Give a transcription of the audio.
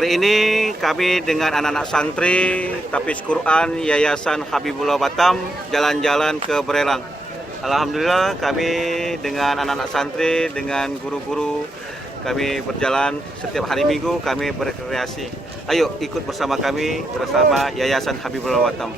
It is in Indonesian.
Hari ini kami dengan anak-anak santri Tafiz Quran Yayasan Habibullah Batam jalan-jalan ke Berelang. Alhamdulillah kami dengan anak-anak santri, dengan guru-guru, kami berjalan setiap hari Minggu, kami berrekreasi. Ayo ikut bersama kami, bersama Yayasan Habibullah Batam.